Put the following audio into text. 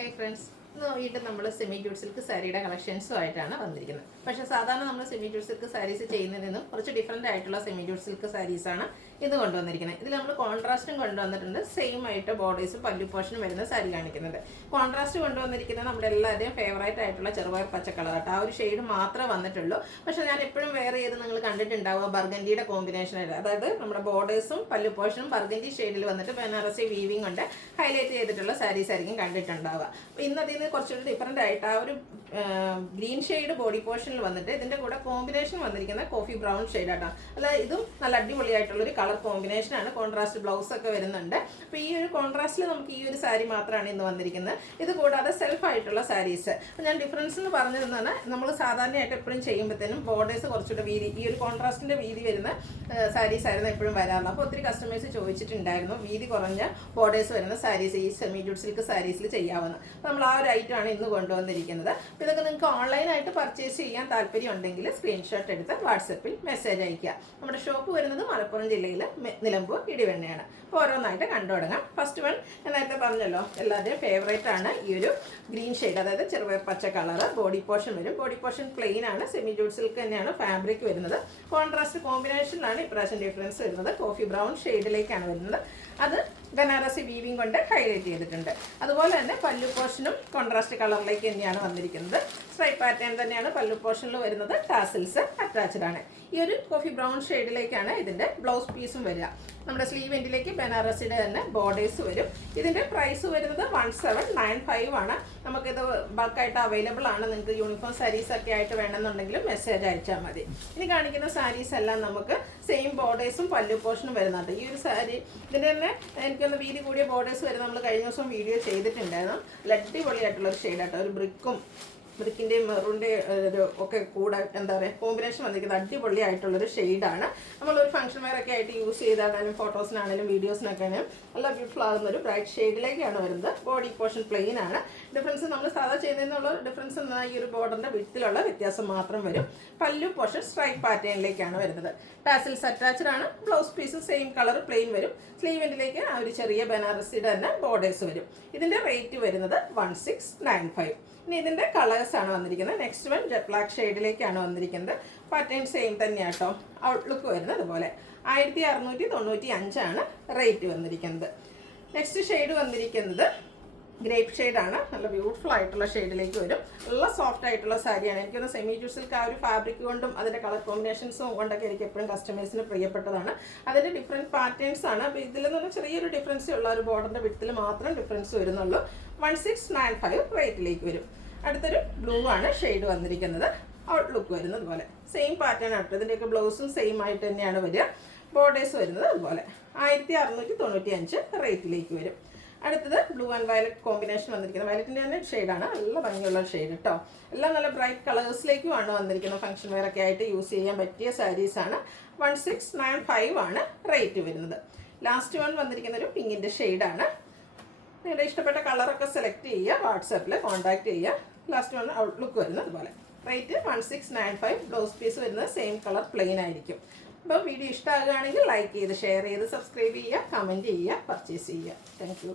Hey friends, വീണ്ടും നമ്മൾ semi jute silk സാരിയുടെ കളക്ഷൻസുമായിട്ടാണ് വന്നിരിക്കുന്നത്. പക്ഷേ സാധാരണ നമ്മൾ സെമി ജൂട്ട് സിൽക്ക് സാരീസ് ചെയ്യുന്നതിൽ നിന്നും കുറച്ച് ഡിഫറൻ്റ് ആയിട്ടുള്ള സെമി ജൂട്ട് സിൽക്ക് സാരീസാണ് ഇത് കൊണ്ടുവന്നിരിക്കുന്നത്. ഇതിൽ നമ്മൾ കോൺട്രാസ്റ്റും കൊണ്ടുവന്നിട്ടുണ്ട്, സെയിം ആയിട്ട് ബോർഡേഴ്സും പല്ലു പോർഷനും വരുന്ന സാരി കാണിക്കുന്നുണ്ട്. കോൺട്രാസ്റ്റ് കൊണ്ടുവന്നിരിക്കുന്നത് നമ്മുടെ എല്ലാവരുടെയും ഫേവറേറ്റ് ആയിട്ടുള്ള ചെറുപയർ പച്ച കളറായിട്ട് ആ ഒരു ഷെയ്ഡ് മാത്രമേ വന്നിട്ടുള്ളൂ. പക്ഷേ ഞാൻ എപ്പോഴും വെയർ ചെയ്ത് നിങ്ങൾ കണ്ടിട്ടുണ്ടാവുക ബർഗൻഡിയുടെ കോമ്പിനേഷനായിട്ട്, അതായത് നമ്മുടെ ബോർഡേഴ്സും പല്ലു പോർഷനും ബർഗൻഡി ഷെയ്ഡിൽ വന്നിട്ട് ബനാറസി വീവിങ് കൊണ്ട് ഹൈലൈറ്റ് ചെയ്തിട്ടുള്ള സാരീസ് ആയിരിക്കും കണ്ടിട്ടുണ്ടാവുക. അപ്പോൾ ഇന്നതിൽ നിന്ന് കുറച്ചുകൂടി ഡിഫറൻ്റ് ആയിട്ട് ആ ഒരു ഗ്രീൻ ഷെയ്ഡ് ബോഡി പോർഷനിൽ വന്നിട്ട് ഇതിൻ്റെ കൂടെ കോമ്പിനേഷൻ വന്നിരിക്കുന്ന കോഫി ബ്രൗൺ ഷെയ്ഡാട്ടോ. അല്ല, ഇതും നല്ല അടിപൊളിയായിട്ടുള്ളൊരു കളർ കോമ്പിനേഷനാണ്. കോൺട്രാസ്റ്റ് ബ്ലൗസ് ഒക്കെ വരുന്നുണ്ട്. അപ്പോൾ ഈ ഒരു കോൺട്രാസ്റ്റിൽ നമുക്ക് ഈ ഒരു സാരി മാത്രമാണ് ഇന്ന് വന്നിരിക്കുന്നത്. ഇത് കൂടാതെ സെൽഫായിട്ടുള്ള സാരീസ് ഞാൻ ഡിഫറൻസ് എന്ന് പറഞ്ഞിരുന്നതാണ്. നമ്മൾ സാധാരണയായിട്ട് എപ്പോഴും ചെയ്യുമ്പോഴത്തേനും ബോർഡേഴ്സ് കുറച്ചുകൂടെ വീതി, ഈ ഒരു കോൺട്രാസ്റ്റിൻ്റെ വീതി വരുന്ന സാരീസ് ആയിരുന്നു എപ്പോഴും വരാറുള്ളത്. അപ്പോൾ ഒത്തിരി കസ്റ്റമേഴ്സ് ചോദിച്ചിട്ടുണ്ടായിരുന്നു വീതി കുറഞ്ഞ ബോർഡേഴ്സ് വരുന്ന സാരീസ് ഈ സെമി ജൂട്ട് സിൽക്ക് സാരീസിൽ ചെയ്യാവുന്ന. അപ്പോൾ നമ്മൾ ആ ഒരു ഐറ്റമാണ് ഇന്ന് കൊണ്ടുവന്നിരിക്കുന്നത്. അപ്പോൾ ഇതൊക്കെ നിങ്ങൾക്ക് ഓൺലൈനായിട്ട് പർച്ചേസ് ചെയ്യാൻ താല്പര്യം ഉണ്ടെങ്കിൽ സ്ക്രീൻഷോട്ട് എടുത്ത് വാട്സപ്പിൽ മെസ്സേജ് അയയ്ക്കുക. നമ്മുടെ ഷോപ്പ് വരുന്നത് മലപ്പുറം ജില്ലയിൽ നിലമ്പൂർ ഇടിവെണ്ണയാണ്. അപ്പോൾ ഓരോന്നായിട്ട് കണ്ടു തുടങ്ങാം. ഫസ്റ്റ് വൺ ഞാൻ നേരത്തെ പറഞ്ഞല്ലോ, എല്ലാവരുടെയും ഫേവറേറ്റ് ആണ് ഈ ഒരു ഗ്രീൻ ഷെയ്ഡ്, അതായത് ചെറുപയർ പച്ച കളർ. ബോഡി പോർഷൻ വരും. ബോഡി പോർഷൻ പ്ലെയിൻ ആണ്. സെമി ജൂട്ട് സിൽക്ക് തന്നെയാണ് ഫാബ്രിക് വരുന്നത്. കോൺട്രാസ്റ്റ് കോമ്പിനേഷനിലാണ് ഇപ്രാവശ്യം ഡിഫറൻസ് വരുന്നത്. കോഫി ബ്രൗൺ ഷെയ്ഡിലേക്കാണ് വരുന്നത്. അത് ബനാറസി വീവിങ് കൊണ്ട് ഹൈലൈറ്റ് ചെയ്തിട്ടുണ്ട്. അതുപോലെ തന്നെ പല്ലു പോർഷനും കോൺട്രാസ്റ്റ് കളറിലേക്ക് തന്നെയാണ് വന്നിരിക്കുന്നത്. സ്ട്രൈപ്പ് പാറ്റേൺ തന്നെയാണ് പല്ലു പോർഷനിൽ വരുന്നത്. ടാസിൽസ് അറ്റാച്ച്ഡ് ആണ്. ഈ ഒരു കോഫി ബ്രൗൺ ഷെയ്ഡിലേക്കാണ് ഇതിൻ്റെ ബ്ലൗസ് പീസും വരിക. നമ്മുടെ സ്ലീവ് എൻഡിലേക്ക് ബനാറസിയുടെ തന്നെ ബോർഡേഴ്സ് വരും. ഇതിൻ്റെ പ്രൈസ് വരുന്നത് 1795 ആണ്. നമുക്കിത് ബൾക്കായിട്ട് അവൈലബിൾ ആണ്. നിങ്ങൾക്ക് യൂണിഫോം സാരീസ് ഒക്കെ ആയിട്ട് വേണമെന്നുണ്ടെങ്കിലും മെസ്സേജ് അയച്ചാൽ മതി. ഇനി കാണിക്കുന്ന സാരീസ് എല്ലാം നമുക്ക് സെയിം ബോർഡേഴ്സും പല്ലു പോർഷനും വരുന്നുണ്ട്. ഈ ഒരു സാരി ഇതിൻ്റെ തന്നെ എനിക്കൊന്ന് വീതി കൂടിയ ബോർഡേഴ്സ് വരും. നമ്മൾ കഴിഞ്ഞ ദിവസം വീഡിയോ ചെയ്തിട്ടുണ്ടായിരുന്നു. അടിപൊളിയായിട്ടുള്ളൊരു ഷെയ്ഡാട്ടോ. ഒരു ബ്രിക്കിൻ്റെയും മെറൂണിൻ്റെ ഒരു ഒക്കെ കൂടെ എന്താ പറയുക കോമ്പിനേഷൻ വന്നിരിക്കുന്നത് അടിപൊളിയായിട്ടുള്ളൊരു ഷെയ്ഡാണ്. നമ്മളൊരു ഫംഗ്ഷൻ വെയറൊക്കെ ആയിട്ട് യൂസ് ചെയ്താണെങ്കിലും ഫോട്ടോസിനാണെങ്കിലും വീഡിയോസിനൊക്കെ നല്ല ബ്യൂട്ടിഫുൾ ആകുന്ന ഒരു ബ്രൈറ്റ് ഷെയ്ഡിലേക്കാണ് വരുന്നത്. ബോഡി പോർഷൻ പ്ലെയിൻ ആണ്. ഡിഫറൻസ് നമ്മൾ സാധാ ചെയ്യുന്നതിനുള്ള ഡിഫറൻസ് എന്നാൽ ഈ ഒരു ബോർഡറിൻ്റെ വിഡ്ത്തിലുള്ള വ്യത്യാസം മാത്രം വരും. പല്ലു പോർഷൻ സ്ട്രൈപ്പ് പാറ്റേണിലേക്കാണ് വരുന്നത്. ടാസിൽസ് അറ്റാച്ച്ഡ് ആണ്. Blouse piece same colour plain വരും. സ്ലീവ് എൻഡിലേക്ക് ആ ഒരു ചെറിയ ബനാറസിയുടെ തന്നെ ബോർഡേഴ്സ് വരും. ഇതിൻ്റെ റേറ്റ് വരുന്നത് 1695. ഇനി ഇതിൻ്റെ കളേഴ്സാണ് വന്നിരിക്കുന്നത്. നെക്സ്റ്റ് വൺ ജെറ്റ് ബ്ലാക്ക് ഷെയ്ഡിലേക്കാണ് വന്നിരിക്കുന്നത്. പാറ്റേൺ സെയിം തന്നെയാണ് കേട്ടോ. ഔട്ട്ലുക്ക് വരുന്നത് അതുപോലെ 1695 റേറ്റ് വന്നിരിക്കുന്നത്. നെക്സ്റ്റ് ഷെയ്ഡ് വന്നിരിക്കുന്നത് ഗ്രേപ്പ് ഷെയ്ഡാണ്. നല്ല ബ്യൂട്ടിഫുൾ ആയിട്ടുള്ള ഷെയ്ഡിലേക്ക് വരും. നല്ല സോഫ്റ്റ് ആയിട്ടുള്ള സാരിയാണ്. എനിക്കൊന്ന് സെമി ജൂട്ട് സിൽക്ക് ആ ഒരു ഫാബ്രിക് കൊണ്ടും അതിൻ്റെ കളർ കോമ്പിനേഷൻസും കൊണ്ടൊക്കെ എനിക്ക് എപ്പോഴും കസ്റ്റമേഴ്സിന് പ്രിയപ്പെട്ടതാണ്. അതിൻ്റെ ഡിഫറെൻറ്റ് പാറ്റേൺസ് ആണ്. അപ്പോൾ ഇതിൽ നിന്ന് ചെറിയൊരു ഡിഫറൻസ് ഉള്ള ഒരു ബോർഡറിൻ്റെ വിഡ്ത്തിൽ മാത്രം ഡിഫറൻസ് വരുന്നുള്ളൂ. 1695 റേറ്റിലേക്ക് വരും. അടുത്തൊരു ബ്ലൂ ആണ് ഷെയ്ഡ് വന്നിരിക്കുന്നത്. ഔട്ട്ലുക്ക് വരുന്നത് പോലെ സെയിം പാറ്റേൺ ആണ്. ഇതിൻ്റെയൊക്കെ ബ്ലൗസും സെയിം ആയിട്ട് തന്നെയാണ് വരിക. ബോർഡേഴ്സ് വരുന്നത് അതുപോലെ 1695 റേറ്റിലേക്ക് വരും. അടുത്തത് ബ്ലൂ ആൻഡ് വയലറ്റ് കോമ്പിനേഷൻ വന്നിരിക്കുന്നത്. വയലറ്റിൻ്റെ തന്നെ ഷെയ്ഡാണ്. നല്ല ഭംഗിയുള്ള ഷെയ്ഡ് കേട്ടോ. എല്ലാം നല്ല ബ്രൈറ്റ് കളേഴ്സിലേക്കുമാണ് വന്നിരിക്കുന്നത്. ഫംഗ്ഷൻ വെയറൊക്കെ ആയിട്ട് യൂസ് ചെയ്യാൻ പറ്റിയ സാരീസാണ്. 1695 റേറ്റ് വരുന്നത്. ലാസ്റ്റ് വൺ വന്നിരിക്കുന്ന ഒരു പിങ്കിൻ്റെ ഷെയ്ഡാണ്. നിങ്ങളുടെ ഇഷ്ടപ്പെട്ട കളറൊക്കെ സെലക്ട് ചെയ്യുക, വാട്സാപ്പിൽ കോൺടാക്ട് ചെയ്യുക. ലാസ്റ്റ് വൺ ഔട്ട്ലുക്ക് വരുന്നത് അതുപോലെ. റേറ്റ് 1695. ബ്ലൗസ് പീസ് വരുന്നത് സെയിം കളർ പ്ലെയിൻ ആയിരിക്കും. അപ്പോൾ വീഡിയോ ഇഷ്ടമാകുകയാണെങ്കിൽ ലൈക്ക് ചെയ്ത് ഷെയർ ചെയ്ത് സബ്സ്ക്രൈബ് ചെയ്യുക, കമൻറ്റ് ചെയ്യുക, പർച്ചേസ് ചെയ്യുക. Thank you.